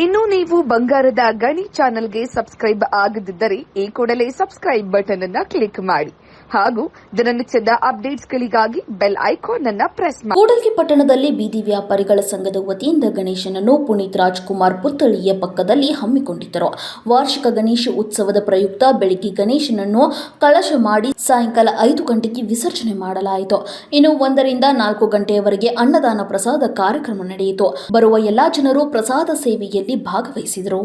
ಇನ್ನು ನೀವು ಬಂಗಾರದ ಗಣಿ ಚಾನೆಲ್ಗೆ ಸಬ್ಸ್ಕ್ರೈಬ್ ಆಗದಿದ್ದರೆ ಈ ಕೂಡಲೇ ಸಬ್ಸ್ಕ್ರೈಬ್ ಬಟನ್ ಅನ್ನು ಕ್ಲಿಕ್ ಮಾಡಿ ಹಾಗೂ ದಿನನಿತ್ಯದ ಅಪ್ಡೇಟ್ಸ್ಗಳಿಗಾಗಿ ಬೆಲ್ ಐಕಾನ್ ಅನ್ನು ಪ್ರೆಸ್ ಮಾಡಿ. ಕೂಡಲಗಿ ಪಟ್ಟಣದಲ್ಲಿ ಬೀದಿ ವ್ಯಾಪಾರಿಗಳ ಸಂಘದ ವತಿಯಿಂದ ಗಣೇಶನನ್ನು ಪುನೀತ್ ರಾಜ್ಕುಮಾರ್ ಪುತ್ಥಳಿಯ ಪಕ್ಕದಲ್ಲಿ ಹಮ್ಮಿಕೊಂಡಿದ್ದರು. ವಾರ್ಷಿಕ ಗಣೇಶ ಉತ್ಸವದ ಪ್ರಯುಕ್ತ ಬೆಳಿಗ್ಗೆ ಗಣೇಶನನ್ನು ಕಳಶ ಮಾಡಿ ಸಾಯಂಕಾಲ 5 ಗಂಟೆಗೆ ವಿಸರ್ಜನೆ ಮಾಡಲಾಯಿತು. ಇನ್ನು 1 ರಿಂದ 4 ಗಂಟೆಯವರೆಗೆ ಅನ್ನದಾನ ಪ್ರಸಾದ ಕಾರ್ಯಕ್ರಮ ನಡೆಯಿತು. ಬರುವ ಎಲ್ಲಾ ಜನರು ಪ್ರಸಾದ ಸೇವೆಯಲ್ಲಿ ಭಾಗವಹಿಸಿದರು.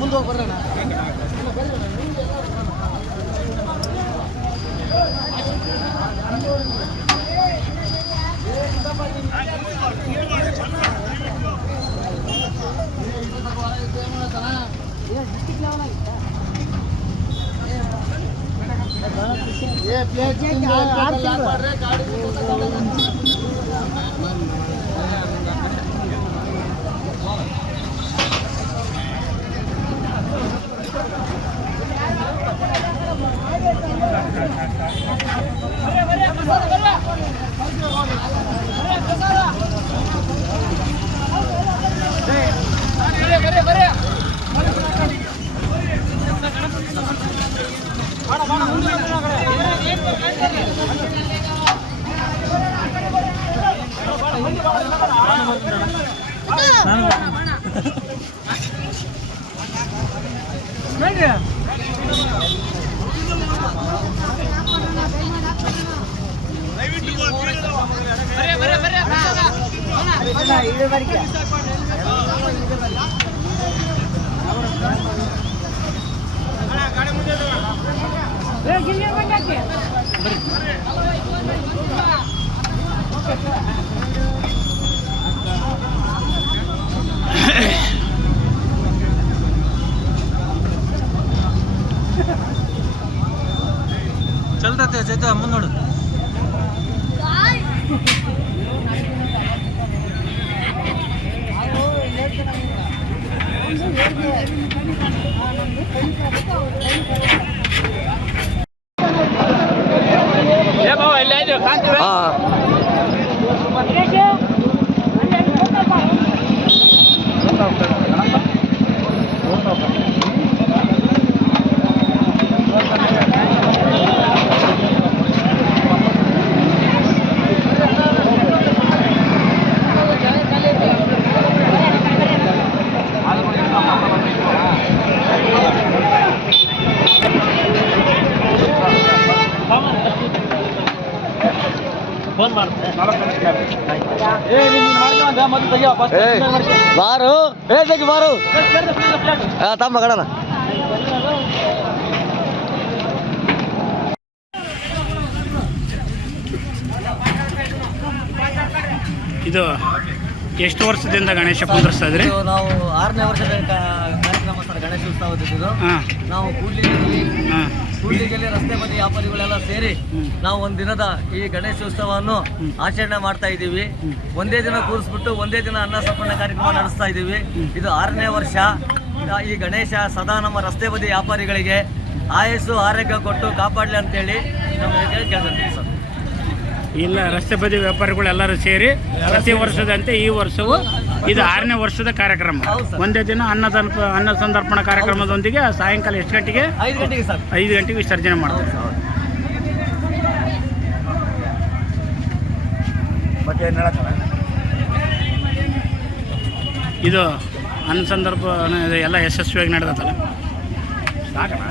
ಮುಂದೆ ಬರೋಣ. ಚಲ್ತತೆ ಚೈತ ಮುಂದೆ ನೋಡು. ಬಾರು ಬಾರು ತಮ್ಮ ಕಡನ ಇದು ಎಷ್ಟು ವರ್ಷದಿಂದ ಗಣೇಶ ಕುಂದರ್ಸ್ತಾ ಇದ್ರಿ? ನಾವು 6ನೇ ವರ್ಷದ ಕಾರ್ಯಕ್ರಮ ಸರ್ ಗಣೇಶ ಉತ್ಸವದ್ದು. ನಾವು ಕೂಡ್ಲಿಗೆಯಲ್ಲಿ ರಸ್ತೆ ಬದಿ ವ್ಯಾಪಾರಿಗಳೆಲ್ಲ ಸೇರಿ ನಾವು ಒಂದು ದಿನದ ಈ ಗಣೇಶೋತ್ಸವವನ್ನು ಆಚರಣೆ ಮಾಡ್ತಾ ಇದ್ದೀವಿ. ಒಂದೇ ದಿನ ಕೂರಿಸ್ಬಿಟ್ಟು ಒಂದೇ ದಿನ ಅನ್ನ ಸಂಪರ್ಣ ಕಾರ್ಯಕ್ರಮ ನಡೆಸ್ತಾ ಇದ್ದೀವಿ. ಇದು 6ನೇ ವರ್ಷ. ಈ ಗಣೇಶ ಸದಾ ನಮ್ಮ ರಸ್ತೆ ಬದಿ ವ್ಯಾಪಾರಿಗಳಿಗೆ ಆಯಸ್ಸು ಆರೋಗ್ಯ ಕೊಟ್ಟು ಕಾಪಾಡಲಿ ಅಂತೇಳಿ ನಮಗೆ ಕೇಳ್ಕೊತೀವಿ ಸರ್. ಇಲ್ಲ, ರಸ್ತೆ ಬದಿ ವ್ಯಾಪಾರಿಗಳು ಎಲ್ಲರೂ ಸೇರಿ ಪ್ರತಿ ವರ್ಷದಂತೆ ಈ ವರ್ಷವು ಇದು 6ನೇ ವರ್ಷದ ಕಾರ್ಯಕ್ರಮ. ಒಂದೇ ದಿನ ಅನ್ನ ಸಂದರ್ಪಣಾ ಕಾರ್ಯಕ್ರಮದೊಂದಿಗೆ ಸಾಯಂಕಾಲ ಎಷ್ಟು ಗಂಟೆಗೆ? 5 ಗಂಟೆಗೆ ಸರ್. 5 ಗಂಟೆಗೆ ವಿಸರ್ಜನೆ ಮಾಡ್ತೀವಿ. ಮತ್ತೆ ಇದು ಅನ್ನ ಸಂದರ್ಭ ಎಲ್ಲ ಯಶಸ್ವಿಯಾಗಿ ನಡೆದತ್ತಲ್ಲ ಸಾಕಲ್ಲ